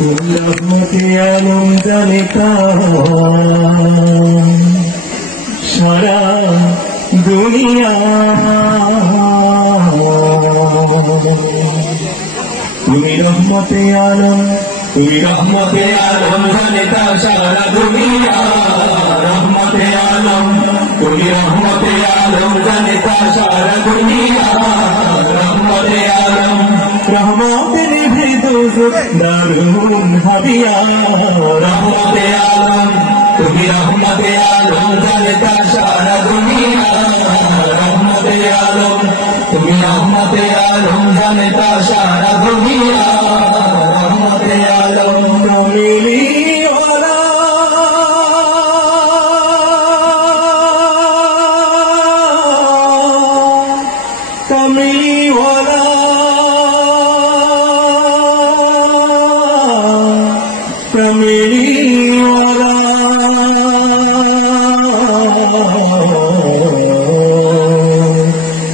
রহমতে আলম জানিতা সারা দুনিয়া তুমি রহমতে আলম জানিতা সারা দুনিয়া রহমতে আলম তুমি রহমতে আলম জানিতা সারা দুনিয়া রহমতে আলম রহমতে নিভে দুজুক দারুন হাবিয়া রহমতে আলম তুমি রহমতে আলম জানিতা সারা দুনিয়া রহমতে আলম তুমি রহমতে আলম জানিতা সারা দুনিয়া রহমতে আলম কমিলি ওয়ালা কমিলি ওয়ালা কমিলি ওয়ালা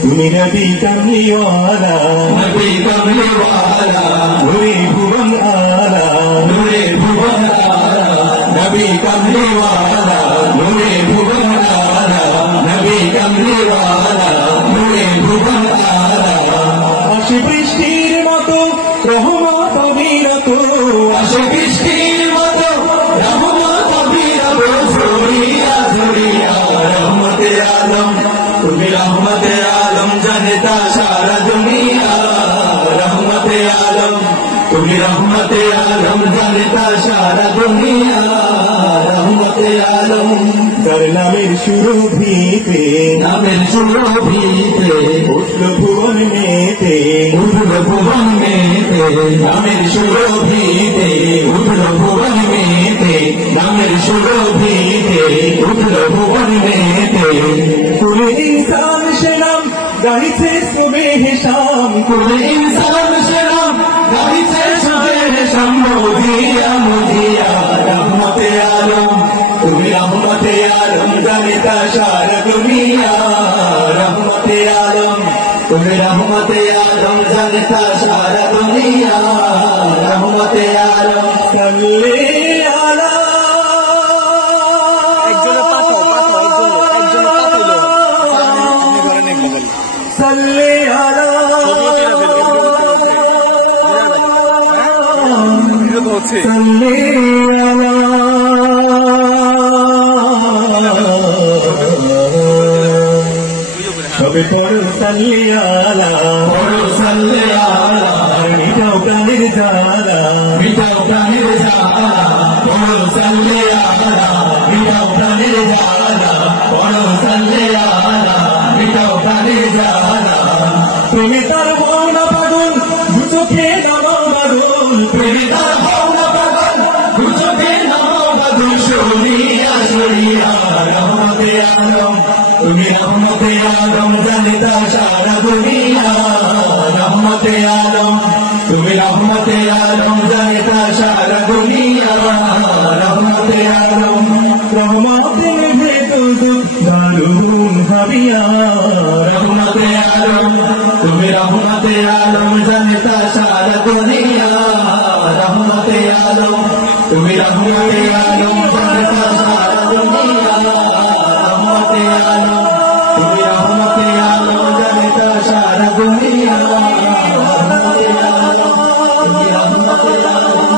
তুমি নবী কমলিওয়ালা নূরে ভুবন আলা নবী কমলিওয়ালা নূরে ভুবন আলা নবী কমলিওয়ালা নূরে ভুবন আলা আসে বৃষ্টির মতো রহমত অবিরত আসে বৃষ্টির মতো রহমত অবিরত ঝরিয়া ঝরিয়া রহমতে আলম তুমি রহমতে আলম জানিতা সারা দুনিয়া রহমতে আলম তুমি রহমতে আলম জানিতা সারা দুনিয়া রহমতে আলম তার নামের সুরভিতে উঠল ভুবন মেতে নামের সুরভিতে উঠল ভুবন মেতে নামের সুরভিতে উঠল ভুবন মেতে কুলে ইনসান সে নাম গাইছে সুবেহ শাম কুলে ইনসান সে নাম গাইছে সুবেহ শাম মোদিয়া মোদিয়া রহমতে আলম তুমি রহমতে আলম জানিতা সারা দুনিয়া রহমতে আলম তুমি রহমতে আলম জানিতা সারা দুনিয়া রহমতে আলম সাল্লি আলা সাল্লি আলা সাল্লি আলা সবে পড়ো সাল্লি আলা মিটাও প্রাণের জ্বালা পড়ো সাল্লি আলা মিটাও প্রাণের জ্বালা পড়ো সাল্লি আলা মিটাও প্রাণের জ্বালা প্রেমে তার হও না পাগল দুচোখে নামাও পাগল প্রেমে তার হও না পাগল দুচোখে নামাও পাগল সরিয়া সরিয়া রহমতে আলম তুমি রহমতে আলম জানিতা সারা দুনিয়া রহমতে আলম তুমি রহমতে আলম জানিতা সারা দুনিয়া রহমতে আলম রহমতে ভেতু দারুন হাবিয়া রহমতে আলম তুমি রহমতে আলম জানিতা সারা দুনিয়া রহমতে আলম তুমি রহমতে আলম জানিতা সারা দুনিয়া রহমতে আলম তুমি রহমতে আলম জানিতা সারা দুনিয়া রহমতে আলম তুমি রহমতে আলম